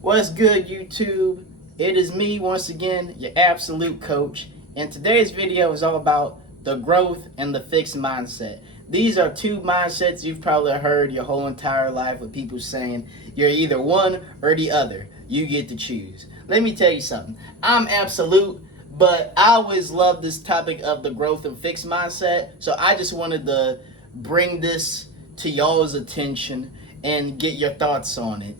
What's good, YouTube? It is me once again, your absolute coach, and today's video is all about the growth and the fixed mindset. These are two mindsets you've probably heard your whole entire life with people saying you're either one or the other. You get to choose. Let me tell you something. I'm absolute, but I always love this topic of the growth and fixed mindset, so I just wanted to bring this to y'all's attention and get your thoughts on it.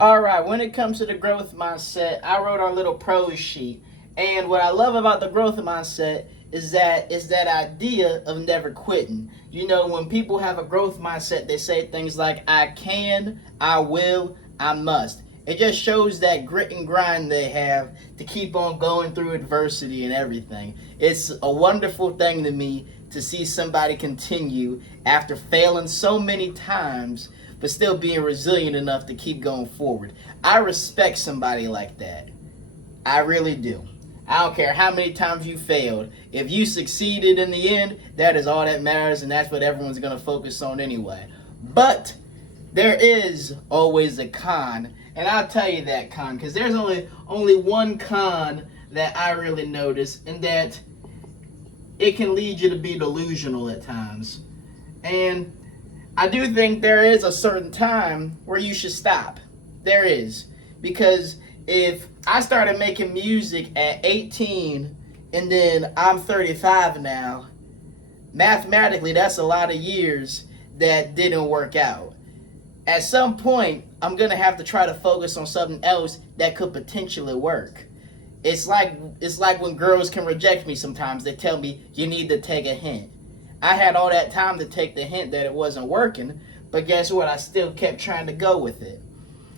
Alright, when it comes to the growth mindset, I wrote our little pros sheet. And what I love about the growth mindset is that idea of never quitting. You know, when people have a growth mindset, they say things like, I can, I will, I must. It just shows that grit and grind they have to keep on going through adversity and everything. It's a wonderful thing to me to see somebody continue after failing so many times but still being resilient enough to keep going forward. I respect somebody like that. I really do. I don't care how many times you failed. If you succeeded in the end, that is all that matters, and that's what everyone's going to focus on anyway. But there is always a con, and I'll tell you that con, because there's only one con that I really notice, and that it can lead you to be delusional at times. And I do think there is a certain time where you should stop. There is. Because if I started making music at 18 and then I'm 35 now, mathematically that's a lot of years that didn't work out. At some point, I'm going to have to try to focus on something else that could potentially work. It's like when girls can reject me sometimes. They tell me, you need to take a hint. I had all that time to take the hint that it wasn't working, but guess what? I still kept trying to go with it.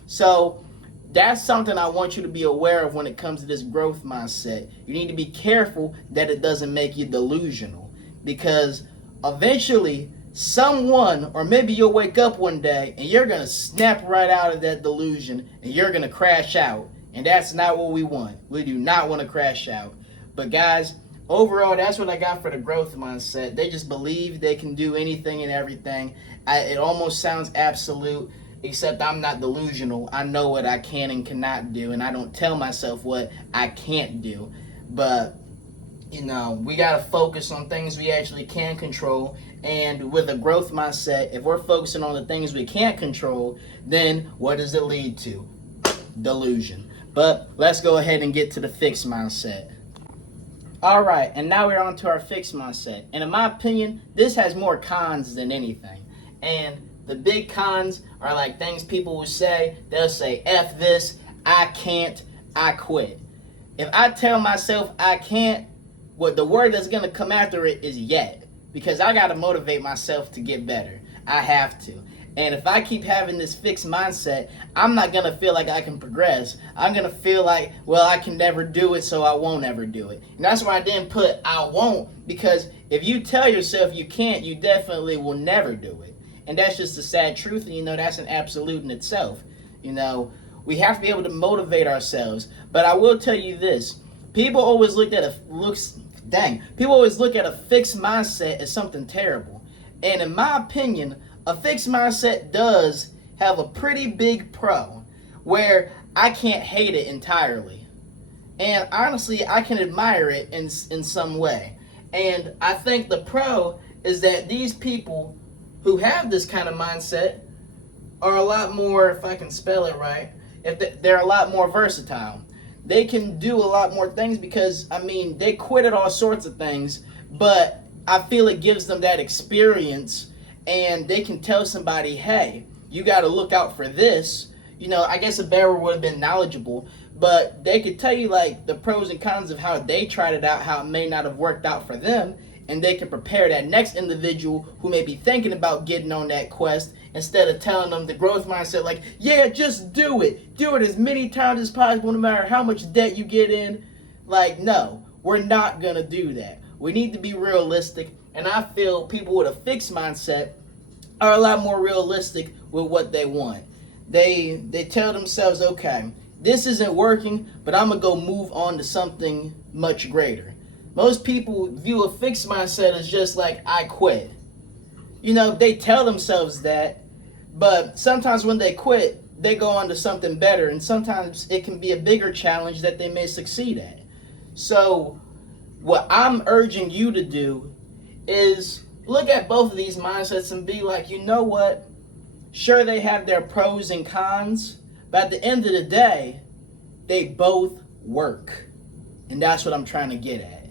So that's something I want you to be aware of when it comes to this growth mindset. You need to be careful that it doesn't make you delusional, because eventually someone, or maybe you'll wake up one day and you're going to snap right out of that delusion and you're going to crash out. And that's not what we want. We do not want to crash out. But guys, overall, that's what I got for the growth mindset. They just believe they can do anything and everything. It almost sounds absolute, except I'm not delusional. I know what I can and cannot do, and I don't tell myself what I can't do. But, you know, we got to focus on things we actually can control. And with a growth mindset, if we're focusing on the things we can't control, then what does it lead to? Delusion. But let's go ahead and get to the fixed mindset. Alright, and now we're on to our fixed mindset. And in my opinion, this has more cons than anything. And the big cons are like things people will say. They'll say, F this, I can't, I quit. If I tell myself I can't, what the word that's going to come after it is yet. Because I got to motivate myself to get better. I have to. And if I keep having this fixed mindset, I'm not going to feel like I can progress. I'm going to feel like, well, I can never do it, so I won't ever do it. And that's why I didn't put I won't, because if you tell yourself you can't, you definitely will never do it. And that's just the sad truth, and you know, that's an absolute in itself. You know, we have to be able to motivate ourselves. But I will tell you this. People always look at a fixed mindset as something terrible. And in my opinion, a fixed mindset does have a pretty big pro, where I can't hate it entirely. And honestly, I can admire it in some way. And I think the pro is that these people who have this kind of mindset are a lot more, if I can spell it right, they're a lot more versatile. They can do a lot more things because, I mean, they quit at all sorts of things, but I feel it gives them that experience. And they can tell somebody, hey, you got to look out for this. You know, I guess a better would have been knowledgeable, but they could tell you like the pros and cons of how they tried it out, how it may not have worked out for them, and they can prepare that next individual who may be thinking about getting on that quest, instead of telling them the growth mindset like, yeah, just do it. Do it as many times as possible, no matter how much debt you get in. Like, no, we're not going to do that. We need to be realistic. And I feel people with a fixed mindset are a lot more realistic with what they want. They tell themselves, okay, this isn't working, but I'm going to go move on to something much greater. Most people view a fixed mindset as just like, I quit. You know, they tell themselves that, but sometimes when they quit, they go on to something better, and sometimes it can be a bigger challenge that they may succeed at. So what I'm urging you to do is look at both of these mindsets and be like, you know what? Sure, they have their pros and cons, but at the end of the day, they both work. And that's what I'm trying to get at.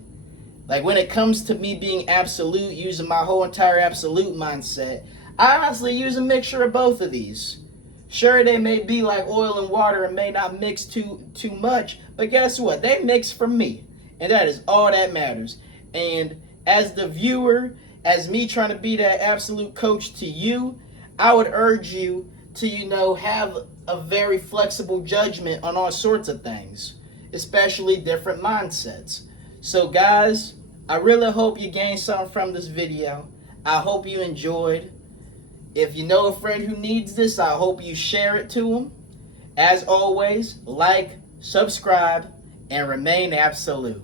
Like when it comes to me being absolute, using my whole entire absolute mindset, I honestly use a mixture of both of these. Sure, they may be like oil and water and may not mix too much, but guess what? They mix for me. And that is all that matters. And as the viewer, as me trying to be that absolute coach to you, I would urge you to, have a very flexible judgment on all sorts of things, especially different mindsets. So guys, I really hope you gained something from this video. I hope you enjoyed. If you know a friend who needs this, I hope you share it to them. As always, like, subscribe, and remain absolute.